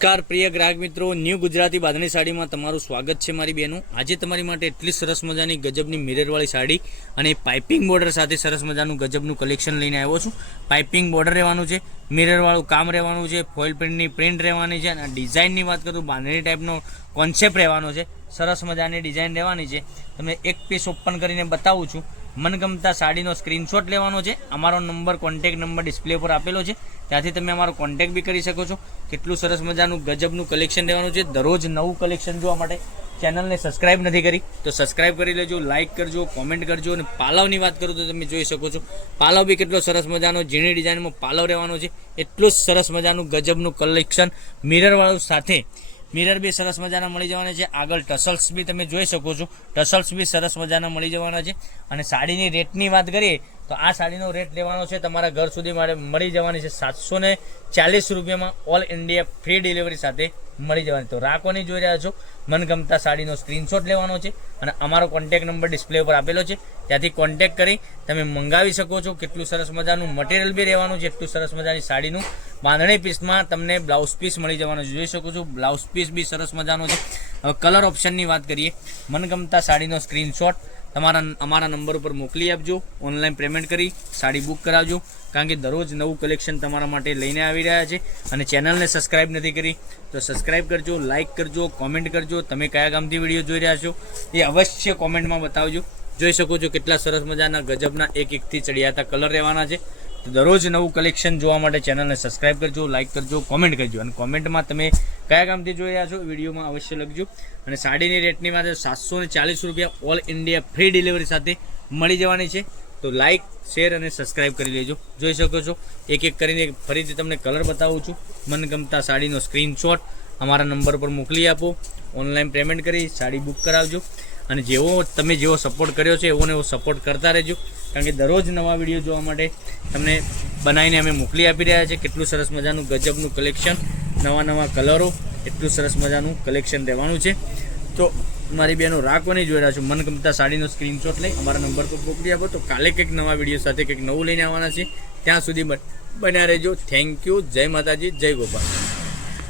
નમસ્કાર, પ્રિય ગ્રાહક મિત્રો. ન્યૂ ગુજરાતી બાંધણી સાડીમાં તમારું સ્વાગત છે મારી બહેનો આજે તમારી માટે એટલી સરસ મજાની ગજબની મિરરવાળી સાડી અને પાઇપિંગ બોર્ડર સાથે સરસ મજાનું ગજબનું કલેક્શન લઈને આવ્યો છું. પાઇપિંગ બોર્ડર રહેવાનું છે મિરરવાળું કામ રહેવાનું છે ફોઇલ પ્રિન્ટની પ્રિન્ટ રહેવાની છે અને ડિઝાઇનની વાત કરું, બાંધણી ટાઈપનો કોન્સેપ્ટ રહેવાનો છે. સરસ મજાની ડિઝાઇન રહેવાની છે. તમને એક પીસ ઓપન કરીને બતાવું છું. મનગમતા સાડીનો સ્ક્રીનશોટ લેવાનો છે. અમારો નંબર કોન્ટેક નંબર ડિસ્પ્લે પર આપેલો છે. ત્યાંથી તમે અમારો કોન્ટેક બી કરી શકો છો. કેટલું સરસ મજાનું ગજબનું કલેક્શન રહેવાનું છે. દરરોજ નવું કલેક્શન જોવા માટે ચેનલને સબસ્ક્રાઇબ નથી કરી, તો સબસ્ક્રાઇબ કરી લેજો લાઇક કરજો કોમેન્ટ કરજો અને પાલવની વાત કરું તો તમે જોઈ શકો છો. પાલવ બી કેટલો સરસ મજાનો, ઝીણી ડિઝાઇનમાં પાલવ રહેવાનો છે. એટલું જ સરસ મજાનું ગજબનું કલેક્શન મિરરવાળું સાથે મિરર બી સરસ મજાના મળી જવાના છે. આગળ ટસલ્સ બી તમે જોઈ શકો છો. ટસલ્સ બી સરસ મજાના મળી જવાના છે. અને સાડીની રેટની વાત કરીએ, તો આ સાડીનો રેટ લેવાનો છે તમારા ઘર સુધી મારે મળી જવાની છે સાતસો ને ચાલીસ રૂપિયામાં ઓલ ઇન્ડિયા ફ્રી ડિલિવરી સાથે મળી જવાની. તો રાખવાની જોઈ રહ્યા છો. મનગમતા સાડીનો સ્ક્રીનશોટ લેવાનો છે અને અમારો કોન્ટેક નંબર ડિસ્પ્લે ઉપર આપેલો છે. ત્યાંથી કોન્ટેક કરી તમે મંગાવી શકો છો. કેટલું સરસ મજાનું મટીરિયલ બી રહેવાનું છે. એટલું સરસ મજાની સાડીનું. બાંધણી પીસમાં તમને બ્લાઉઝ પીસ મળી જવાનું જોઈ શકો છો, બ્લાઉઝ પીસ બી સરસ મજાનો છે. હવે કલર ઓપ્શનની વાત કરીએ. મનગમતા સાડીનો સ્ક્રીનશોટ તમારા અમારા નંબર ઉપર મોકલી આપજો. ઓનલાઈન પેમેન્ટ કરી સાડી બુક કરાવજો. કારણ કે દરરોજ નવું કલેક્શન તમારા માટે લઈને આવી રહ્યા છે. અને ચેનલને સબસ્ક્રાઇબ નથી કરી, તો સબસ્ક્રાઇબ કરજો, લાઇક કરજો, કોમેન્ટ કરજો. તમે કયા ગામથી વીડિયો જોઈ રહ્યા છો એ અવશ્ય કોમેન્ટમાં બતાવજો. જોઈ શકો છો કેટલા સરસ મજાના ગજબના એક એકથી ચડિયાતા કલર રહેવાના છે. દરરોજ નવું કલેક્શન જોવા માટે ચેનલને સબસ્ક્રાઇબ કરજો લાઇક કરજો કોમેન્ટ કરજો. અને કોમેન્ટમાં તમે કયા ગામથી જોઈ રહ્યા છો વિડીયોમાં અવશ્ય લખજો. અને સાડીની રેટની વાત સાતસો ચાલીસ રૂપિયા ઓલ ઇન્ડિયા ફ્રી ડિલિવરી સાથે મળી જવાની છે. તો લાઇક શેર અને સબસ્ક્રાઇબ કરી લેજો. જોઈ શકો છો, એક એક કરીને ફરીથી તમને કલર બતાવું છું. મનગમતા સાડીનો સ્ક્રીનશોટ અમારા નંબર પર મોકલી આપો. ઓનલાઈન પેમેન્ટ કરી સાડી બુક કરાવજો. અને જેવો તમે જેવો સપોર્ટ કર્યો છે, એવો ને એવો સપોર્ટ કરતા રહેજો. કારણ કે દરરોજ નવા વીડિયો જોવા માટે તમને બનાવીને અમે મોકલી આપી રહ્યા છે. કેટલું સરસ મજાનું ગજબનું કલેક્શન નવા નવા કલરો એટલું સરસ મજાનું કલેક્શન રહેવાનું છે. તો મારી બેનો રાખવાની જોઈ રહ્યા છો? મનગમતા સાડીનો સ્ક્રીનશોટ લઈ, અમારા નંબર પર મોકલી આપો. તો કાલે કંઈક નવા વીડિયો સાથે કંઈક નવું લઈને આવવાના છે ત્યાં સુધી બન- બન્યા રહેજો. થેન્ક યુ જય માતાજી, જય ગોપાલ.